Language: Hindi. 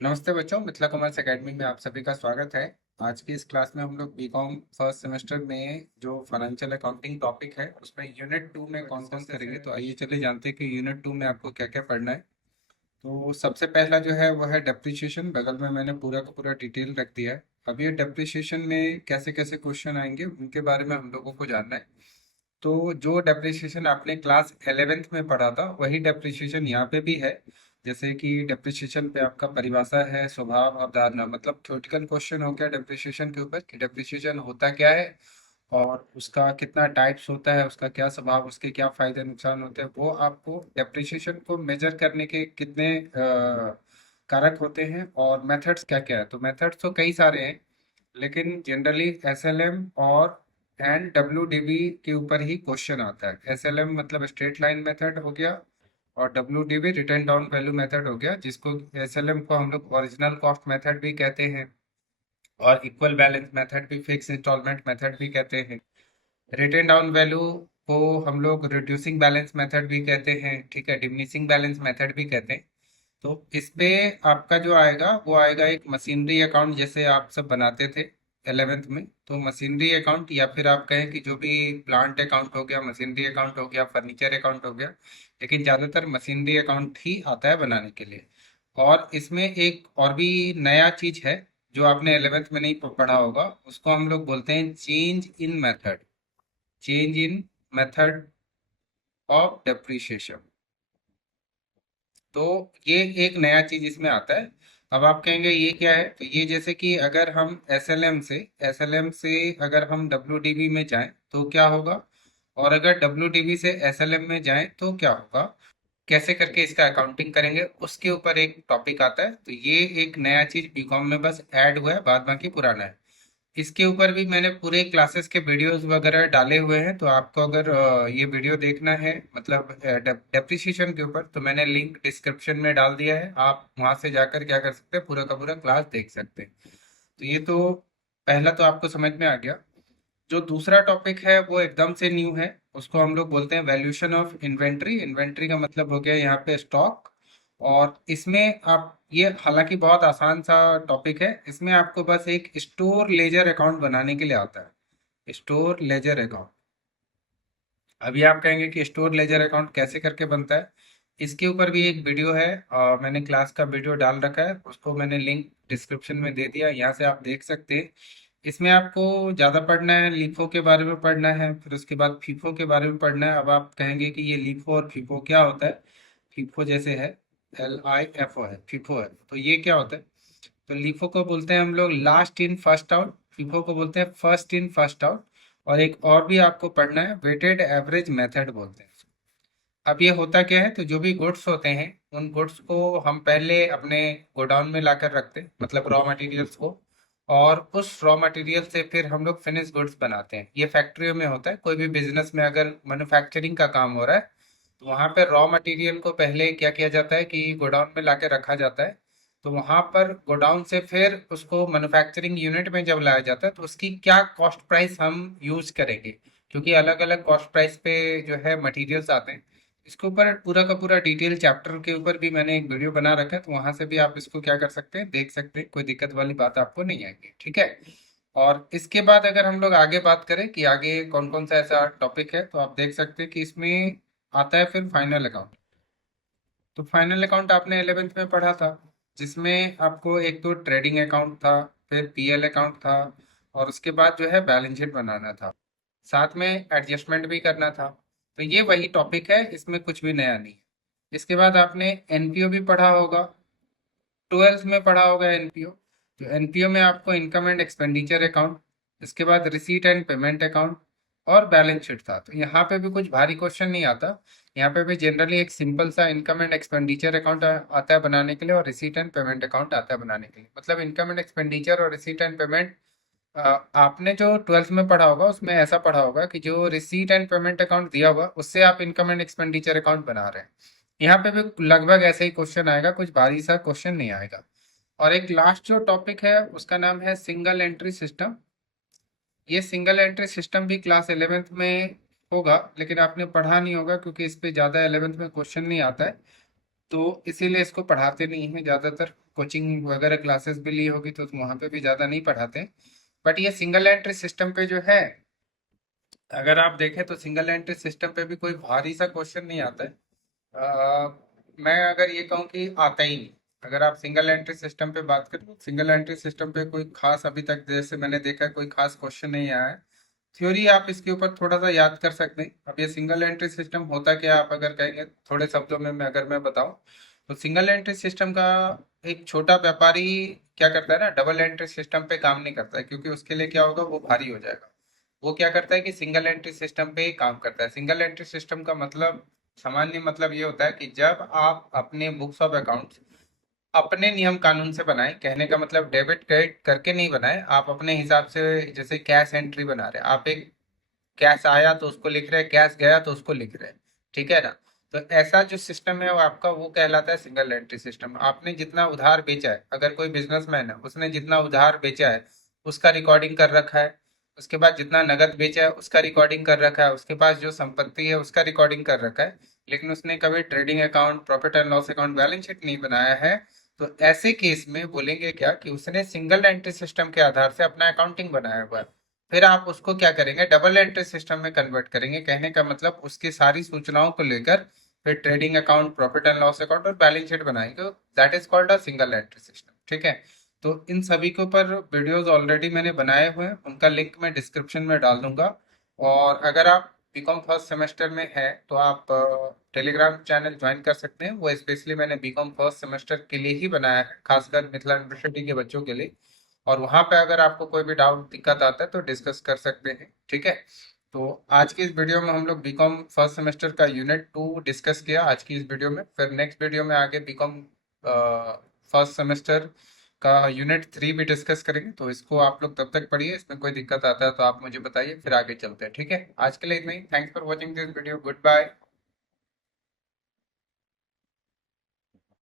नमस्ते बच्चों, मिथिला कॉमर्स एकेडमी में आप सभी का स्वागत है। आज की इस क्लास में हम लोग बीकॉम फर्स्ट सेमेस्टर में जो फाइनेंशियल अकाउंटिंग टॉपिक है उसमें यूनिट 2 में कौन कौन करेंगे। तो आइए चले जानते हैं कि यूनिट 2 में आपको क्या क्या पढ़ना है। तो सबसे पहला जो है वो है डेप्रिसिएशन। बगल में मैंने पूरा का पूरा डिटेल रख दिया है। अब ये डेप्रिसिएशन में कैसे कैसे क्वेश्चन आएंगे उनके बारे में हम लोगों को जानना है। तो जो डेप्रिसिएशन आपने क्लास 11th में पढ़ा था वही डेप्रिसिएशन यहाँ पे भी है। जैसे कि डेप्रिसिएशन पे आपका परिभाषा है, स्वभाव, अवधारणा, मतलब थ्योरेटिकल क्वेश्चन हो गया डेप्रिसिएशन के ऊपर कि डेप्रिसिएशन होता क्या है और उसका कितना टाइप्स होता है, उसका क्या स्वभाव, उसके क्या फायदे नुकसान होते हैं। वो आपको डेप्रिसिएशन को मेजर करने के कितने कारक होते हैं और मेथड्स क्या क्या है। तो मेथड्स तो कई सारे हैं, लेकिन जनरली एसएलएम और डब्ल्यूडीबी के ऊपर ही क्वेश्चन आता है। एसएलएम मतलब स्ट्रेट लाइन मेथड हो गया और WDB return down value method हो गया, जिसको एसएलएम को हम लोग ओरिजिनल कॉस्ट मेथड भी कहते हैं और इक्वल बैलेंस मेथड भी, फिक्स इंस्टॉलमेंट मेथड भी कहते हैं। रिटर्न डाउन वैल्यू को हम लोग रिड्यूसिंग बैलेंस मेथड भी कहते हैं, ठीक है, डिमिनिशिंग बैलेंस मेथड भी कहते हैं। तो इस पे आपका जो आएगा वो आएगा एक मशीनरी अकाउंट, जैसे आप सब बनाते थे 11th में। तो मशीनरी अकाउंट या फिर आप कहें कि जो भी प्लांट अकाउंट हो गया, मशीनरी अकाउंट हो गया, फर्नीचर अकाउंट हो गया, लेकिन ज़्यादातर मशीनरी अकाउंट ही आता है बनाने के लिए। और इसमें एक और भी नया चीज है जो आपने 11th में नहीं पढ़ा होगा, उसको हम लोग बोलते हैं change in method. Change in method of depreciation. तो ये एक नया चीज इसमें आता है। अब आप कहेंगे ये क्या है। तो ये जैसे कि अगर हम एसएलएम से अगर हम डब्ल्यूडीबी में जाएं तो क्या होगा, और अगर डब्ल्यूडीबी से एसएलएम में जाएं तो क्या होगा, कैसे करके इसका अकाउंटिंग करेंगे, उसके ऊपर एक टॉपिक आता है। तो ये एक नया चीज बीकॉम में बस ऐड हुआ है, बाद बाकी पुराना है। इसके ऊपर भी मैंने पूरे क्लासेस के वीडियोस वगैरह डाले हुए हैं। तो आपको अगर ये वीडियो देखना है मतलब डेप्रिसिएशन के ऊपर, तो मैंने लिंक डिस्क्रिप्शन में डाल दिया है। आप वहां से जाकर क्या कर सकते हैं, पूरा का पूरा क्लास देख सकते हैं। तो ये तो पहला तो आपको समझ में आ गया। जो दूसरा टॉपिक है वो एकदम से न्यू है। उसको हम लोग बोलते हैं वैल्यूएशन ऑफ इन्वेंट्री। इन्वेंट्री का मतलब हो गया यहाँ पे स्टॉक। और इसमें आप ये हालांकि बहुत आसान सा टॉपिक है, इसमें आपको बस एक स्टोर लेजर अकाउंट बनाने के लिए आता है, स्टोर लेजर अकाउंट। अभी आप कहेंगे कि स्टोर लेजर अकाउंट कैसे करके बनता है। इसके ऊपर भी एक वीडियो है, मैंने क्लास का वीडियो डाल रखा है, उसको मैंने लिंक डिस्क्रिप्शन में दे दिया, यहाँ से आप देख सकते हैं। इसमें आपको ज़्यादा पढ़ना है, लीफो के बारे में पढ़ना है, फिर उसके बाद फीफो के बारे में पढ़ना है। अब आप कहेंगे कि ये लीफो और फीफो क्या होता है। फीफो जैसे है, LIFO है, फीफो है, तो ये क्या होता है। तो लीफो को बोलते हैं हम लोग last in first out, FIFO को बोलते हैं फर्स्ट इन फर्स्ट आउट। और एक और भी आपको पढ़ना है, वेटेड एवरेज मेथड बोलते हैं। अब ये होता क्या है, तो जो भी गुड्स होते हैं उन गुड्स को हम पहले अपने गोडाउन में लाकर रखते हैं, मतलब रॉ मटेरियल्स को। और उस रॉ मटेरियल से फिर हम लोग फिनिश गुड्स बनाते हैं। ये फैक्ट्रियों में होता है, कोई भी बिजनेस में अगर मैन्युफैक्चरिंग का काम हो रहा है तो वहाँ पे रॉ मटेरियल को पहले क्या किया जाता है कि गोडाउन में लाके रखा जाता है। तो वहाँ पर गोडाउन से फिर उसको मैन्युफैक्चरिंग यूनिट में जब लाया जाता है तो उसकी क्या कॉस्ट प्राइस हम यूज करेंगे, क्योंकि अलग अलग कॉस्ट प्राइस पे जो है मटेरियल्स आते हैं। इसके ऊपर पूरा का पूरा डिटेल चैप्टर के ऊपर भी मैंने एक वीडियो बना रखा है, तो वहां से भी आप इसको क्या कर सकते हैं, देख सकते हैं। कोई दिक्कत वाली बात आपको नहीं आएगी, ठीक है। और इसके बाद अगर हम लोग आगे बात करें कि आगे कौन कौन सा ऐसा टॉपिक है, तो आप देख सकते हैं कि इसमें आता है फिर फाइनल अकाउंट। तो फाइनल अकाउंट आपने 11th में पढ़ा था, जिसमें आपको एक तो ट्रेडिंग अकाउंट था, फिर पीएल अकाउंट था, और उसके बाद जो है बैलेंस शीट बनाना था, साथ में एडजस्टमेंट भी करना था। तो ये वही टॉपिक है, इसमें कुछ भी नया नहीं है। इसके बाद आपने एनपीओ भी पढ़ा होगा, 12th में पढ़ा होगा एनपीओ। तो एनपीओ में आपको इनकम एंड एक्सपेंडिचर अकाउंट, इसके बाद रिसीट एंड पेमेंट अकाउंट और बैलेंस शीट था। तो यहाँ पे भी कुछ भारी क्वेश्चन नहीं आता। यहाँ पे भी जनरली एक सिंपल सा इनकम एंड एक्सपेंडिचर अकाउंट आता है बनाने के लिए, और रिसीट एंड पेमेंट अकाउंट आता है बनाने के लिए। मतलब इनकम एंड एक्सपेंडिचर और रिसीट एंड पेमेंट आपने जो 12th में पढ़ा होगा उसमें ऐसा पढ़ा होगा कि जो रिसीट एंड पेमेंट अकाउंट दिया हुआ उससे आप इनकम एंड एक्सपेंडिचर अकाउंट बना रहे हैं। यहाँ पे भी लगभग ऐसे ही क्वेश्चन आएगा, कुछ भारी सा क्वेश्चन नहीं आएगा। और एक लास्ट जो टॉपिक है उसका नाम है सिंगल एंट्री सिस्टम। ये सिंगल एंट्री सिस्टम भी क्लास 11th में होगा, लेकिन आपने पढ़ा नहीं होगा क्योंकि इस पे ज़्यादा 11th में क्वेश्चन नहीं आता है। तो इसीलिए इसको पढ़ाते नहीं हैं ज़्यादातर। कोचिंग वगैरह क्लासेस भी ली होगी तो वहाँ पे भी ज़्यादा नहीं पढ़ाते। बट ये सिंगल एंट्री सिस्टम पे जो है, अगर आप देखें तो सिंगल एंट्री सिस्टम पे भी कोई भारी सा क्वेश्चन नहीं आता है। मैं अगर ये कहूँ कि आता ही नहीं। अगर आप सिंगल एंट्री सिस्टम पे बात करें, सिंगल एंट्री सिस्टम पे कोई खास अभी तक जैसे मैंने देखा है, कोई खास क्वेश्चन नहीं आया है। थ्योरी आप इसके ऊपर थोड़ा सा याद कर सकते हैं। अब ये सिंगल एंट्री सिस्टम होता क्या है, आप अगर कहेंगे थोड़े शब्दों में अगर मैं बताऊं, तो सिंगल एंट्री सिस्टम का एक छोटा व्यापारी क्या करता है ना, डबल एंट्री सिस्टम पे काम नहीं करता है, क्योंकि उसके लिए क्या होगा, वो भारी हो जाएगा। वो क्या करता है कि सिंगल एंट्री सिस्टम पे ही काम करता है। सिंगल एंट्री सिस्टम का मतलब, सामान्य मतलब ये होता है कि जब आप अपने बुक्स ऑफ अकाउंट्स अपने नियम कानून से बनाए, कहने का मतलब डेबिट क्रेडिट करके नहीं बनाए, आप अपने हिसाब से, जैसे कैश एंट्री बना रहे हैं आप, एक कैश आया तो उसको लिख रहे हैं, कैश गया तो उसको लिख रहे हैं, ठीक है ना। तो ऐसा जो सिस्टम है वो आपका, वो कहलाता है सिंगल एंट्री सिस्टम। आपने जितना उधार बेचा है, अगर कोई बिजनेसमैन है उसने जितना उधार बेचा है उसका रिकॉर्डिंग कर रखा है, उसके बाद जितना नगद बेचा है उसका रिकॉर्डिंग कर रखा है, उसके पास जो संपत्ति है उसका रिकॉर्डिंग कर रखा है, लेकिन उसने कभी trading account, profit and loss account, balance sheet नहीं बनाया है। तो ऐसे केस में बोलेंगे क्या कि उसने सिंगल एंट्री सिस्टम के आधार से अपना अकाउंटिंग बनाया हुआ है। फिर आप उसको क्या करेंगे, डबल एंट्री सिस्टम में कन्वर्ट करेंगे। कहने का मतलब उसकी सारी सूचनाओं को लेकर फिर trading account, profit and loss account और बैलेंस शीट बनाएंगे। That is called a single entry system, ठीक है। तो इन सभी के ऊपर वीडियोस ऑलरेडी मैंने बनाए हुए हैं, उनका लिंक मैं डिस्क्रिप्शन में डाल दूंगा। और अगर आप बीकॉम फर्स्ट सेमेस्टर में है तो आप टेलीग्राम चैनल ज्वाइन कर सकते हैं। वो स्पेशली मैंने बीकॉम फर्स्ट सेमेस्टर के लिए ही बनाया है, खासकर मिथिला यूनिवर्सिटी के बच्चों के लिए। और वहां पे अगर आपको कोई भी डाउट, दिक्कत आता है तो डिस्कस कर सकते हैं, ठीक है। तो आज की इस वीडियो में हम लोग बीकॉम फर्स्ट सेमेस्टर का यूनिट 2 डिस्कस किया आज की इस वीडियो में। फिर नेक्स्ट वीडियो में आगे बीकॉम फर्स्ट सेमेस्टर का यूनिट 3 भी डिस्कस करेंगे। तो इसको आप लोग तब तक पढ़िए, इसमें कोई दिक्कत आता है तो आप मुझे बताइए, फिर आगे चलते हैं, ठीक है। आज के लिए इतना ही। Thanks for watching this video. Good bye.